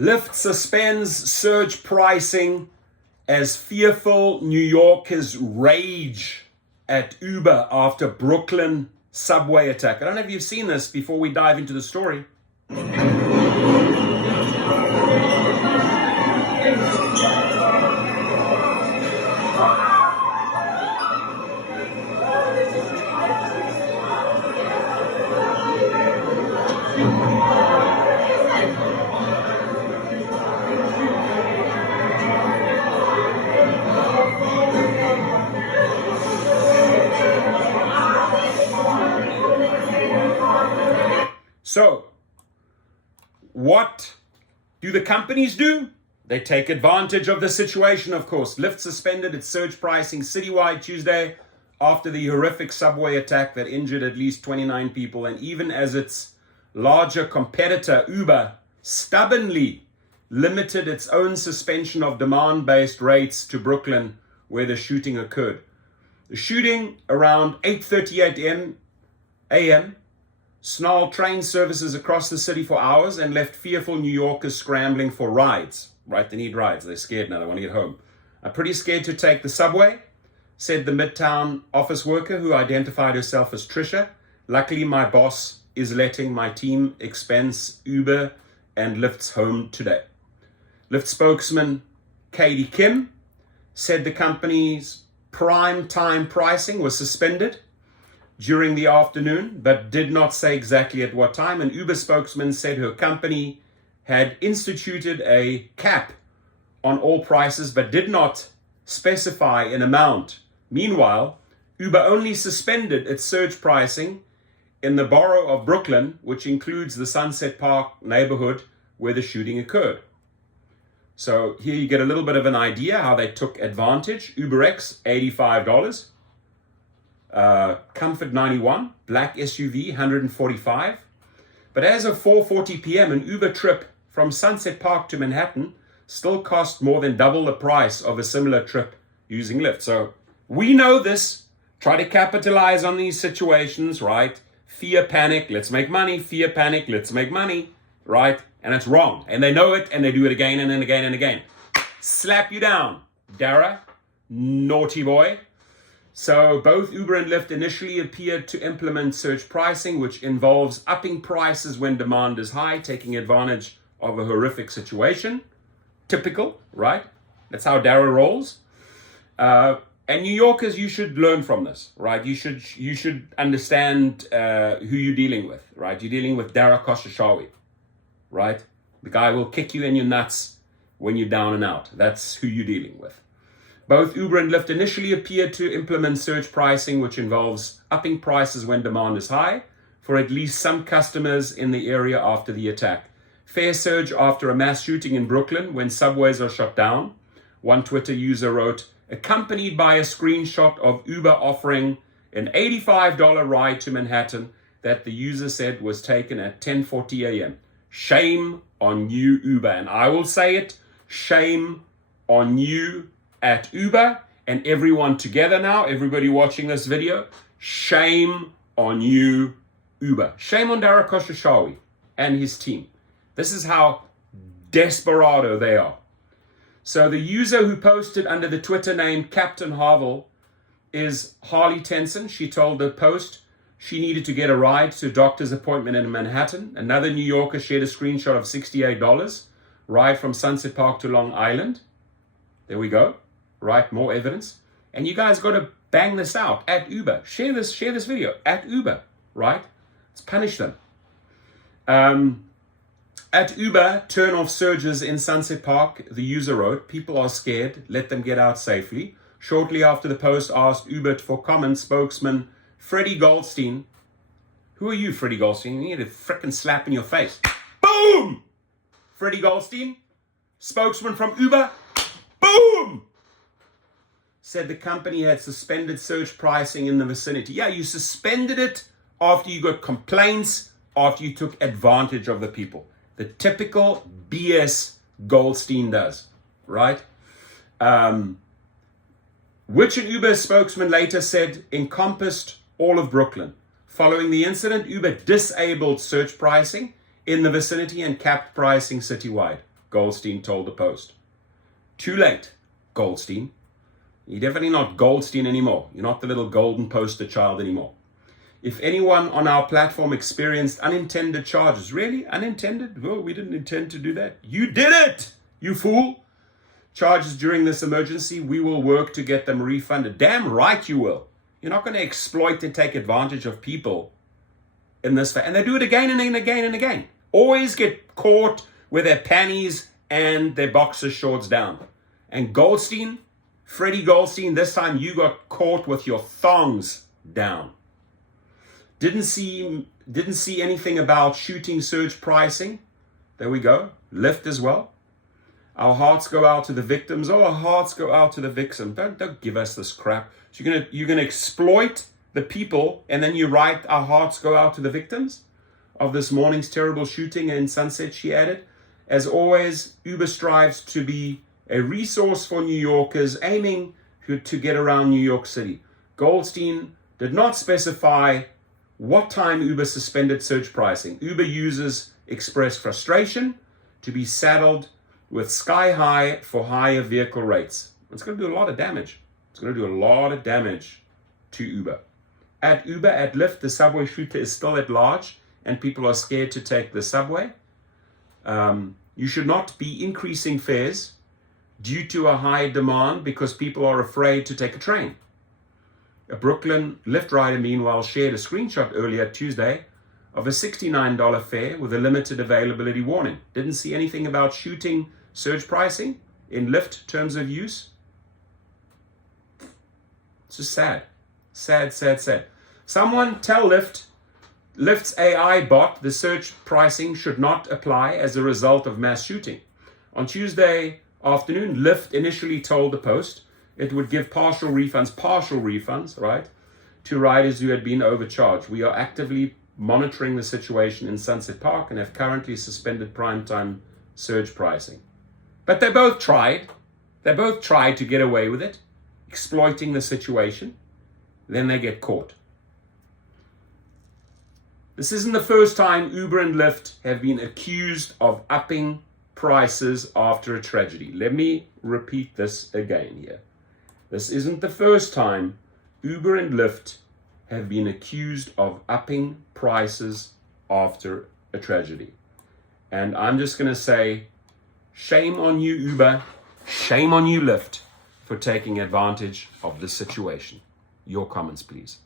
Lyft suspends surge pricing as fearful New Yorkers rage at Uber after Brooklyn subway attack. I don't know if you've seen this before we dive into the story. So, what do the companies do? They take advantage of the situation, of course. Lyft suspended its surge pricing citywide Tuesday after the horrific subway attack that injured at least 29 people, and even as its larger competitor, Uber, stubbornly limited its own suspension of demand-based rates to Brooklyn, where the shooting occurred. The shooting around 8:38 a.m. snarled train services across the city for hours and left fearful New Yorkers scrambling for rides. Right, they need rides. They're scared now. They want to get home. I'm pretty scared to take the subway, said the Midtown office worker who identified herself as Trisha. Luckily, my boss is letting my team expense Uber and Lyft's home today. Lyft spokesman Katie Kim said the company's prime time pricing was suspended during the afternoon, but did not say exactly at what time. An Uber spokesman said her company had instituted a cap on all prices, but did not specify an amount. Meanwhile, Uber only suspended its surge pricing in the borough of Brooklyn, which includes the Sunset Park neighborhood where the shooting occurred. So here you get a little bit of an idea how they took advantage. UberX, $85. Comfort 91, black SUV, $145. But as of 4:40 p.m., an Uber trip from Sunset Park to Manhattan still cost more than double the price of a similar trip using Lyft. So we know this. Try to capitalize on these situations, right? Fear, panic, let's make money. Fear, panic, let's make money, right? And it's wrong. And they know it, and they do it again and then again and again. Slap you down, Dara, naughty boy. So both Uber and Lyft initially appeared to implement surge pricing, which involves upping prices when demand is high, taking advantage of a horrific situation. Typical, right? That's how Dara rolls. And New Yorkers, you should learn from this, right? You should understand who you're dealing with, right? You're dealing with Dara Khosrowshahi, right? The guy will kick you in your nuts when you're down and out. That's who you're dealing with. Both Uber and Lyft initially appeared to implement surge pricing, which involves upping prices when demand is high for at least some customers in the area after the attack. Fare surge after a mass shooting in Brooklyn when subways are shut down. One Twitter user wrote, accompanied by a screenshot of Uber offering an $85 ride to Manhattan that the user said was taken at 10:40 a.m. Shame on you, Uber. And I will say it, shame on you at Uber and everyone together now, everybody watching this video, shame on you, Uber. Shame on Dara Khosrowshahi and his team. This is how desperado they are. So the user who posted under the Twitter name Captain Harville is Harley Tenson. She told the Post she needed to get a ride to a doctor's appointment in Manhattan. Another New Yorker shared a screenshot of $68, ride from Sunset Park to Long Island. There we go. Right, more evidence. And you guys got to bang this out at Uber. Share this video at Uber, right? Let's punish them. At Uber, turn off surges in Sunset Park, the user wrote, people are scared, let them get out safely. Shortly after the Post asked Uber for comment, spokesman Freddie Goldstein. Who are you, Freddie Goldstein? You need a frickin' slap in your face. Boom! Freddie Goldstein, spokesman from Uber. Boom! Said the company had suspended surge pricing in the vicinity. Yeah, you suspended it after you got complaints, after you took advantage of the people. The typical BS Goldstein does, right? Which an Uber spokesman later said encompassed all of Brooklyn. Following the incident, Uber disabled surge pricing in the vicinity and capped pricing citywide. Goldstein told the Post. Too late, Goldstein. You're definitely not Goldstein anymore. You're not the little golden poster child anymore. If anyone on our platform experienced unintended charges, really? Unintended? Well, we didn't intend to do that. You did it, you fool. Charges during this emergency, we will work to get them refunded. Damn right you will. You're not going to exploit and take advantage of people in this way. And they do it again and again and again. Always get caught with their panties and their boxer shorts down. And Goldstein, Freddie Goldstein, this time you got caught with your thongs down. Didn't see anything about shooting surge pricing. There we go. Lyft as well. Our hearts go out to the victims. Oh, our hearts go out to the victim. Don't give us this crap. So you're gonna exploit the people, and then you write our hearts go out to the victims of this morning's terrible shooting in Sunset, she added. As always, Uber strives to be a resource for New Yorkers aiming to get around New York City. Goldstein did not specify what time Uber suspended surge pricing. Uber users expressed frustration to be saddled with sky high for higher vehicle rates. It's going to do a lot of damage. It's going to do a lot of damage to Uber. At Uber, at Lyft, the subway shooter is still at large and people are scared to take the subway. You should not be increasing fares due to a high demand because people are afraid to take a train. A Brooklyn Lyft rider, meanwhile, shared a screenshot earlier Tuesday of a $69 fare with a limited availability warning. Didn't see anything about shooting surge pricing in Lyft terms of use. It's just sad. Sad, sad, sad. Someone tell Lyft's AI bot the surge pricing should not apply as a result of mass shooting. On Tuesday afternoon, Lyft initially told the Post it would give partial refunds, right, to riders who had been overcharged. We are actively monitoring the situation in Sunset Park and have currently suspended primetime surge pricing. But they both tried. They both tried to get away with it, exploiting the situation. Then they get caught. This isn't the first time Uber and Lyft have been accused of upping prices after a tragedy. Let me repeat this again here. This isn't the first time Uber and Lyft have been accused of upping prices after a tragedy. And I'm just going to say, shame on you, Uber. Shame on you, Lyft, for taking advantage of this situation. Your comments, please.